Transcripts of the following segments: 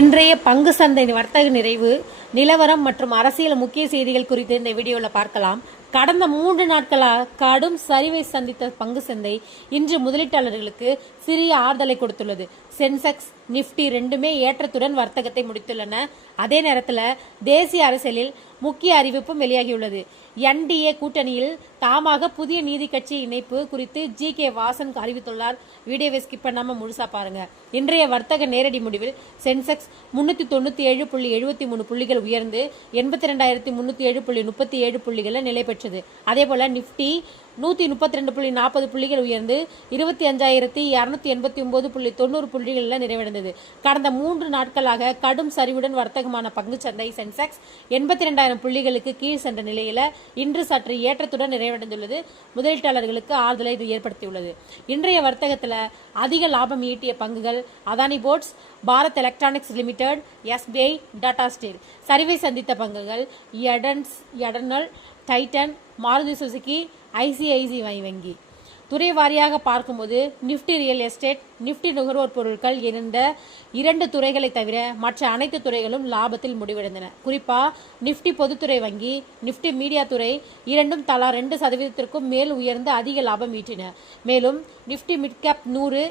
இன்றைய பங்கு சந்தை வர்த்தக நிறைவு நிலவரம் மற்றும் அரசியல் முக்கிய செய்திகள் குறித்து இந்த வீடியோவில் பார்க்கலாம். கடந்த மூன்று நாட்களாக கடும் சரிவை சந்தித்த பங்கு சந்தை இன்று முதலீட்டாளர்களுக்கு சிறிய ஆறுதலை கொடுத்துள்ளது. சென்செக்ஸ் நிப்டி ரெண்டுமே ஏற்றத்துடன் வர்த்தகத்தை முடித்துள்ளன. அதே நேரத்தில் தேசிய அரசியலில் முக்கிய அறிவிப்பும் வெளியாகியுள்ளது. என்டிஏ கூட்டணியில் தாமாக புதிய நீதி கட்சி இணைப்பு குறித்து ஜி கே வாசன் அறிவித்துள்ளார். வீடியோவை ஸ்கிப் பண்ணாமல் முழுசா பாருங்க. இன்றைய வர்த்தக நேரடி முடிவில் சென்செக்ஸ் முன்னூத்தி தொண்ணூத்தி ஏழு புள்ளி எழுபத்தி மூணு புள்ளிகள் உயர்ந்து எண்பத்தி ரெண்டாயிரத்தி முன்னூத்தி ஏழு புள்ளி முப்பத்தி ஏழு புள்ளிகளில் நிலை பெற்றது. அதே நிஃப்டி நூற்றி முப்பத்தி ரெண்டு புள்ளி நாற்பது புள்ளிகள் உயர்ந்து இருபத்தி அஞ்சாயிரத்தி இரநூத்தி எண்பத்தி ஒன்பது புள்ளி தொண்ணூறு புள்ளிகளில் நிறைவடைந்தது. கடந்த மூன்று நாட்களாக கடும் சரிவுடன் வர்த்தகமான பங்குச்சந்தை சென்செக்ஸ் எண்பத்தி ரெண்டாயிரம் புள்ளிகளுக்கு கீழ் சென்ற நிலையில் இன்று சற்று ஏற்றத்துடன் நிறைவடைந்துள்ளது. முதலீட்டாளர்களுக்கு ஆறுதலை இது ஏற்படுத்தியுள்ளது. இன்றைய வர்த்தகத்தில் அதிக லாபம் ஈட்டிய பங்குகள் Adani Ports Bharat Electronics Limited SBI Tata Steel. சரிவை சந்தித்த பங்குகள் எடன்ஸ் எடனல் டைட்டன் மாருதி சுசுகி ஐசிஐசிஐ வங்கி துறை வாரியாக பார்க்கும்போது நிஃப்டி ரியல் எஸ்டேட் நிஃப்டி நுகர்வோர் பொருட்கள் இருந்த இரண்டு துறைகளை தவிர மற்ற அனைத்து துறைகளும் லாபத்தில் முடிவடைந்தன. குறிப்பாக நிஃப்டி பொதுத்துறை வங்கி நிஃப்டி மீடியா துறை இரண்டும் தலா ரெண்டு சதவீதத்திற்கும் மேல் உயர்ந்து அதிக லாபம் ஈட்டின. மேலும் நிஃப்டி மிட்கேப் நூறு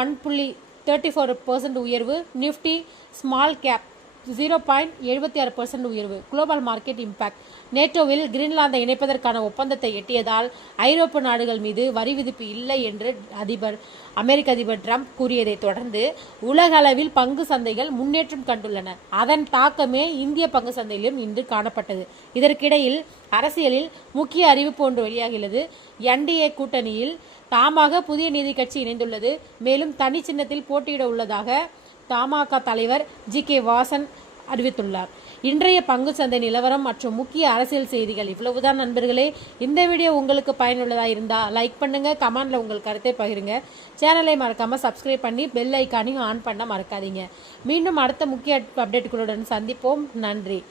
ஒன் புள்ளி தேர்ட்டி ஃபோர் பர்சன்ட் உயர்வு Nifty small cap zero point எழுபத்தி ஆறு பர்சன்ட் உயர்வு. குளோபல் மார்க்கெட் இம்பாக்ட் நேட்டோவில் கிரீன்லாந்தை இணைப்பதற்கான ஒப்பந்தத்தை எட்டியதால் ஐரோப்பிய நாடுகள் மீது வரி விதிப்பு இல்லை என்று அதிபர் அமெரிக்க அதிபர் ட்ரம்ப் கூறியதைத் தொடர்ந்து உலக அளவில் பங்கு சந்தைகள் முன்னேற்றம் கண்டுள்ளன. அதன் தாக்கமே இந்திய பங்கு சந்தையிலும் இன்று காணப்பட்டது. இதற்கிடையில் அரசியலில் முக்கிய அறிவிப்பு ஒன்று வெளியாகியுள்ளது. என்டிஏ கூட்டணியில் தாமாக புதிய நீதி கட்சி இணைந்துள்ளது. மேலும் தனி சின்னத்தில் போட்டியிட உள்ளதாக தமாக தலைவர் ஜி கே வாசன் அறிவித்துள்ளார். இன்றைய பங்கு சந்தை நிலவரம் மற்றும் முக்கிய அரசியல் செய்திகள் இவ்வளவுதான் நண்பர்களே. இந்த வீடியோ உங்களுக்கு பயனுள்ளதா இருந்தா லைக் பண்ணுங்க கமெண்ட்ல உங்கள் கருத்தை பகிருங்க. சேனலை மறக்காம சப்ஸ்கிரைப் பண்ணி பெல் ஐக்கானையும் ஆன் பண்ண மறக்காதீங்க. மீண்டும் அடுத்த முக்கிய அப்டேட்டுகளுடன் சந்திப்போம். நன்றி.